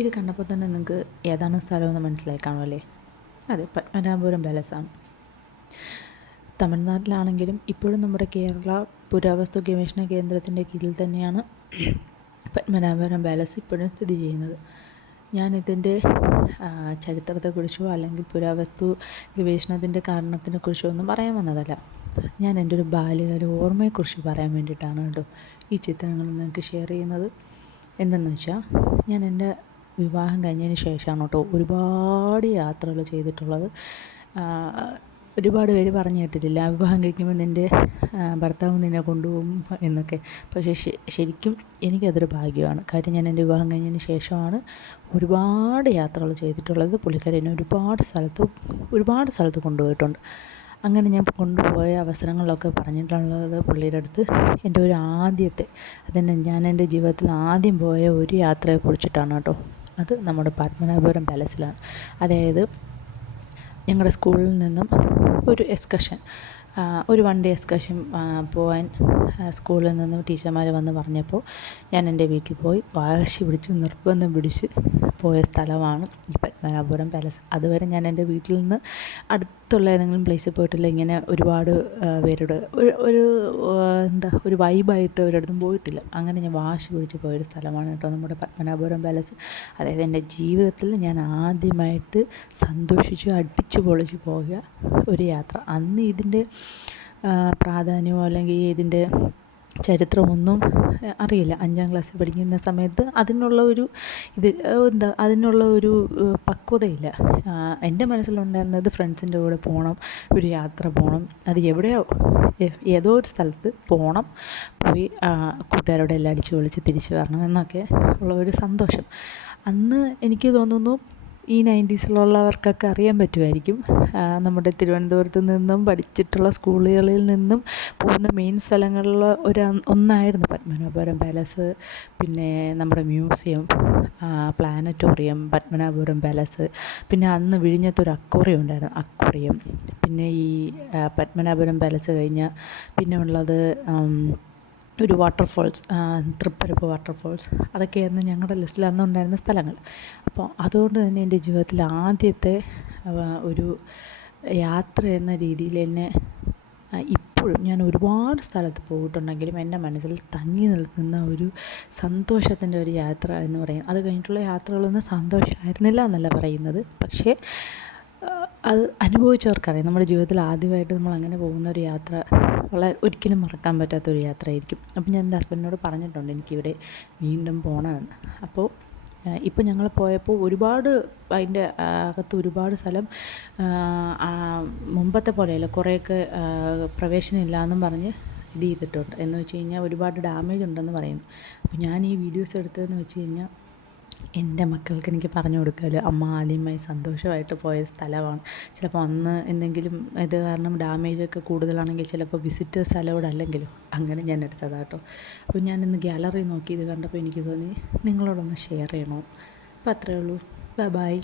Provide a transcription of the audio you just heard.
ഇത് കണ്ടപ്പോൾ തന്നെ നിങ്ങൾക്ക് ഏതാണ് സ്ഥലമെന്ന് മനസ്സിലായി കാണുമല്ലേ? അതെ, പത്മനാഭപുരം പാലസാണ്. തമിഴ്നാട്ടിലാണെങ്കിലും ഇപ്പോഴും നമ്മുടെ കേരള പുരാവസ്തു ഗവേഷണ കേന്ദ്രത്തിൻ്റെ കീഴിൽ തന്നെയാണ് പത്മനാഭപുരം പാലസ് ഇപ്പോഴും സ്ഥിതി ചെയ്യുന്നത്. ഞാനിതിൻ്റെ ചരിത്രത്തെക്കുറിച്ചോ അല്ലെങ്കിൽ പുരാവസ്തു ഗവേഷണത്തിൻ്റെ കാരണത്തിനെക്കുറിച്ചോ ഒന്നും പറയാൻ വന്നതല്ല. ഞാൻ എൻ്റെ ഒരു ബാല്യകാല ഓർമ്മയെക്കുറിച്ച് പറയാൻ വേണ്ടിയിട്ടാണ് കേട്ടോ ഈ ചിത്രങ്ങൾ നിങ്ങൾക്ക് ഷെയർ ചെയ്യുന്നത്. എന്തെന്ന് വെച്ചാൽ, ഞാൻ എൻ്റെ വിവാഹം കഴിഞ്ഞതിന് ശേഷമാണ് കേട്ടോ ഒരുപാട് യാത്രകൾ ചെയ്തിട്ടുള്ളത്. ഒരുപാട് പേര് പറഞ്ഞു കേട്ടിട്ടില്ല, വിവാഹം കഴിക്കുമ്പോൾ നിൻ്റെ ഭർത്താവ് നിന്നെ കൊണ്ടുപോകും എന്നൊക്കെ. പക്ഷേ ശരിക്കും എനിക്കതൊരു ഭാഗ്യമാണ്. കാര്യം ഞാൻ എൻ്റെ വിവാഹം കഴിഞ്ഞതിന് ശേഷമാണ് ഒരുപാട് യാത്രകൾ ചെയ്തിട്ടുള്ളത്. പുള്ളിക്കാരി എന്നെ ഒരുപാട് സ്ഥലത്ത് കൊണ്ടുപോയിട്ടുണ്ട്. അങ്ങനെ ഞാൻ കൊണ്ടുപോയ അവസരങ്ങളിലൊക്കെ പറഞ്ഞിട്ടുള്ളത് പുള്ളിയുടെ അടുത്ത് എൻ്റെ ഒരു ആദ്യത്തെ ഞാൻ എൻ്റെ ജീവിതത്തിൽ ആദ്യം പോയ ഒരു യാത്രയെക്കുറിച്ചിട്ടാണ് കേട്ടോ. അത് നമ്മുടെ പത്മനാഭപുരം പാലസിലാണ്. അതായത് ഞങ്ങളുടെ സ്കൂളിൽ നിന്നും ഒരു എക്സ്കർഷൻ, ഒരു വൺ ഡേ എക്സ്കർഷൻ പോകാൻ സ്കൂളിൽ നിന്നും ടീച്ചർമാർ വന്ന് പറഞ്ഞപ്പോൾ ഞാൻ എൻ്റെ വീട്ടിൽ പോയി വാശി പിടിച്ച് നിർബന്ധം പിടിച്ച് പോയ സ്ഥലമാണ് ഈ പത്മനാഭപുരം പാലസ്. അതുവരെ ഞാൻ എൻ്റെ വീട്ടിൽ നിന്ന് അടുത്തുള്ള ഏതെങ്കിലും പ്ലേസിൽ പോയിട്ടില്ല. ഇങ്ങനെ ഒരുപാട് പേരോട് ഒരു വൈബായിട്ട് ഒരിടത്തും പോയിട്ടില്ല. അങ്ങനെ ഞാൻ വാശി പിടിച്ച് പോയൊരു സ്ഥലമാണ് കേട്ടോ നമ്മുടെ പത്മനാഭപുരം പാലസ്. അതായത് എൻ്റെ ജീവിതത്തിൽ ഞാൻ ആദ്യമായിട്ട് സന്തോഷിച്ച് അടിച്ചു പൊളിച്ച് പോയ ഒരു യാത്ര. അന്ന് ഇതിൻ്റെ പ്രാധാന്യമോ അല്ലെങ്കിൽ ഇതിൻ്റെ ചരിത്രമൊന്നും അറിയില്ല. 5ാം ക്ലാസ്സിൽ പഠിക്കുന്ന സമയത്ത് അതിനുള്ള ഒരു പക്വതയില്ല. എൻ്റെ മനസ്സിലുണ്ടായിരുന്നത് ഫ്രണ്ട്സിൻ്റെ കൂടെ പോകണം, ഒരു യാത്ര പോകണം, അത് എവിടെയോ ഏതോ ഒരു സ്ഥലത്ത് പോയി കൂട്ടുകാരോടെ എല്ലാം അടിച്ച് പൊളിച്ച് തിരിച്ച് വരണം എന്നൊക്കെ ഉള്ള ഒരു സന്തോഷം. അന്ന് എനിക്ക് തോന്നുന്നു ഈ 90s അറിയാൻ പറ്റുമായിരിക്കും. നമ്മുടെ തിരുവനന്തപുരത്ത് നിന്നും പഠിച്ചിട്ടുള്ള സ്കൂളുകളിൽ നിന്നും പോകുന്ന മെയിൻ സ്ഥലങ്ങളിൽ ഒന്നായിരുന്നു പത്മനാഭപുരം പാലസ്. പിന്നെ നമ്മുടെ മ്യൂസിയം, പ്ലാനറ്റോറിയം, പത്മനാഭപുരം പാലസ്. പിന്നെ അന്ന് വിഴിഞ്ഞത്തൊരു അക്വേറിയം ഉണ്ടായിരുന്നു, അക്വേറിയം. പിന്നെ ഈ പത്മനാഭപുരം പാലസ് കഴിഞ്ഞാൽ പിന്നെ ഉള്ളത് ഒരു വാട്ടർഫോൾസ്, തൃപ്പരപ്പ് വാട്ടർഫോൾസ്. അതൊക്കെയായിരുന്നു ഞങ്ങളുടെ ലിസ്റ്റിൽ അന്നുണ്ടായിരുന്ന സ്ഥലങ്ങൾ. അപ്പോൾ അതുകൊണ്ട് തന്നെ എൻ്റെ ജീവിതത്തിൽ ആദ്യത്തെ ഒരു യാത്ര എന്ന രീതിയിൽ എന്നെ ഇപ്പോഴും ഞാൻ ഒരുപാട് സ്ഥലത്ത് പോയിട്ടുണ്ടെങ്കിലും എൻ്റെ മനസ്സിൽ തങ്ങി നിൽക്കുന്ന ഒരു സന്തോഷത്തിൻ്റെ ഒരു യാത്ര എന്ന് പറയുന്നത്. അത് കഴിഞ്ഞിട്ടുള്ള യാത്രകളൊന്നും സന്തോഷമായിരുന്നില്ല എന്നല്ല പറയുന്നത്, പക്ഷേ അത് അനുഭവിച്ചവർക്കറിയാം. നമ്മുടെ ജീവിതത്തിൽ ആദ്യമായിട്ട് നമ്മൾ അങ്ങനെ പോകുന്ന ഒരു യാത്ര ഒരിക്കലും മറക്കാൻ പറ്റാത്തൊരു യാത്രയായിരിക്കും. അപ്പം ഞാൻ എൻ്റെ ഹസ്ബൻഡിനോട് പറഞ്ഞിട്ടുണ്ട് എനിക്കിവിടെ വീണ്ടും പോകണമെന്ന്. അപ്പോൾ ഇപ്പം ഞങ്ങൾ പോയപ്പോൾ അതിൻ്റെ അകത്ത് ഒരുപാട് സ്ഥലം മുമ്പത്തെ പോലെയല്ല, കുറേയൊക്കെ പ്രവേശനമില്ല എന്നും പറഞ്ഞ് ഇത് ചെയ്തിട്ടുണ്ട്. എന്ന് വെച്ച് കഴിഞ്ഞാൽ ഒരുപാട് ഡാമേജ് ഉണ്ടെന്ന് പറയുന്നു. അപ്പോൾ ഞാൻ ഈ വീഡിയോസ് എടുത്തതെന്ന് വെച്ച് കഴിഞ്ഞാൽ എൻ്റെ മക്കൾക്ക് എനിക്ക് പറഞ്ഞു കൊടുക്കാമല്ലോ, അമ്മ ആദ്യമായി സന്തോഷമായിട്ട് പോയ സ്ഥലമാണ്. ചിലപ്പോൾ അന്ന് എന്തെങ്കിലും ഇത് കാരണം ഡാമേജൊക്കെ കൂടുതലാണെങ്കിൽ ചിലപ്പോൾ വിസിറ്റേഴ്സ് അലൗഡ് അല്ലെങ്കിലും അങ്ങനെ ഞാൻ എടുത്തതാണ് കേട്ടോ. അപ്പോൾ ഞാനിന്ന് ഗാലറി നോക്കി ഇത് കണ്ടപ്പോൾ എനിക്ക് തോന്നി നിങ്ങളോടൊന്ന് ഷെയർ ചെയ്യണോ. അപ്പോൾ അത്രയേ ഉള്ളൂ. ബൈ.